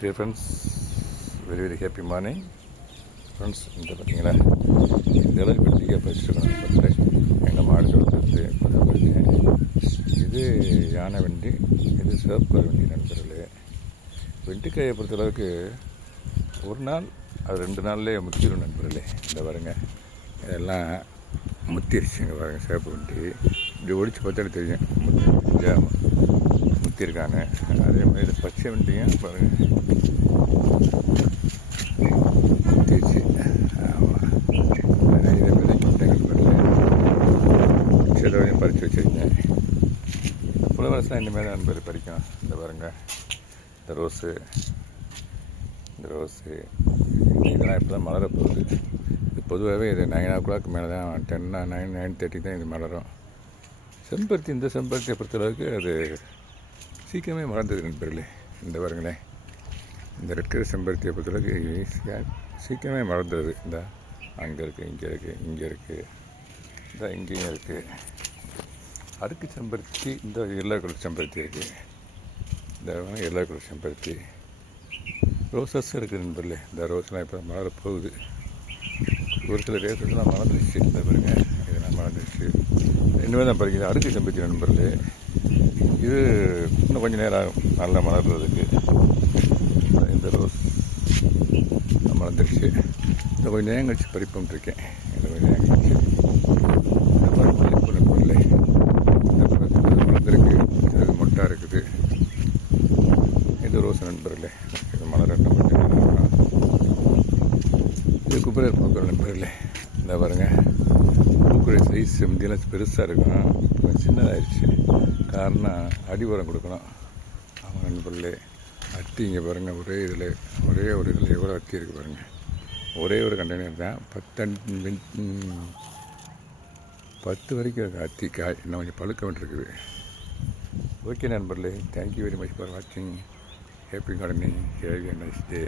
Dear friends, very very happy morning friends. இந்த பார்த்தீங்களா, இந்த அளவுக்கு வெட்டிக்காய் பறிச்சுருக்கோம். பார்த்து எங்கள் மாடு தோட்டத்து பாருங்க. இது யானை வண்டி, இது சிவப்பு வண்டி நண்பர்களே. வெண்டிக்காயை பொறுத்தளவுக்கு ஒரு நாள் அது 2 நாள்லேயே முத்திரும் நண்பர்களே. இந்த பாருங்க, இதெல்லாம் முத்திருச்சுங்க பாருங்கள். சிவப்பு வண்டி இப்படி ஒடிச்சு பார்த்தாலே தெரியும் முத்திருக்காங்க. அதே மாதிரி பச்சை வண்டியும் பாருங்கள் முத்திருச்சு. ஆமாம், இதை விதைக்கிட்டேன் சிலவையும் பறித்து வச்சுருக்கேன். புலவரசெலாம் இனிமேல் நண்பர் பறிக்கும். இந்த பாருங்கள், இந்த ரோஸு இதெல்லாம் இப்போ தான் மலரப்போகுது. இது பொதுவாகவே இது 9 o'clock மேலே தான், 9:30 தான் இது மலரும். செம்பருத்தி, இந்த செம்பருத்தியை பொறுத்தளவுக்கு அது சீக்கிரமே மலர்ந்தது நண்பர்களே. இந்த பாருங்களேன், இந்த ரெட் கலர் செம்பருத்தியை பொறுத்தளவுக்கு ஈஸியாக சீக்கிரமே மலர்ந்தது. இந்த அங்கே இருக்குது, இங்கே இருக்குது, இந்த இங்கேயும் இருக்குது. அடுக்கு செம்பருத்தி, இந்த எல்லோ கலர் செம்பருத்தி இருக்குது. இந்த எல்லோ கலர் செம்பருத்தி, ரோசஸ் இருக்குது நண்பர்களே. இந்த ரோஸ்லாம் இப்போ மலர போகுது. ஒரு சில ரேஸ்லாம் மலர்ந்துச்சு. இந்த பாருங்க, இதெல்லாம் மலர்ந்துச்சு. இனிமேல் தான் பறிக்குது. அடுக்கு செம்பருத்தி நண்பர்களே, இது இன்னும் கொஞ்சம் நேரம் ஆகும் நல்லா மலர்றதுக்கு. இந்த ரோஸ் மலர்ந்துருச்சு. இந்த கொஞ்சம் நேரம் கழிச்சு பறிப்போம்ட்டுருக்கேன். இந்த கொஞ்சம் நேரம் கழிச்சு நண்பர்களே. மலர்ந்துருக்கு, இது மொட்டாக இருக்குது. இது ரோஸ் நண்பர்களே. இது மலர் ரெண்டும் கொஞ்சம் நேரம். இது குப்பரை பூக்கள் நண்பர்களே. இந்த பாருங்கள், பூக்குடைய சைஸ் முந்தியெல்லாம் பெருசாக இருக்கும், இப்போ சின்னதாகிடுச்சு. காரணம் அடி உரம் கொடுக்கணும். ஆமாம் நண்பர்களே, அட்டி இங்கே பாருங்கள், ஒரே ஒரு இதில் எவ்வளோ அட்டி இருக்குது பாருங்கள். ஒரே ஒரு கண்டெய்னர் தான், 10 வரைக்கும் இருக்குது அத்தி. காய் இன்னும் கொஞ்சம் பழுக்க வேண்டியிருக்குது. ஓகே நண்பர்களே, தேங்க்யூ வெரி மச் ஃபார் வாட்சிங். Happy gardening. Have a nice day.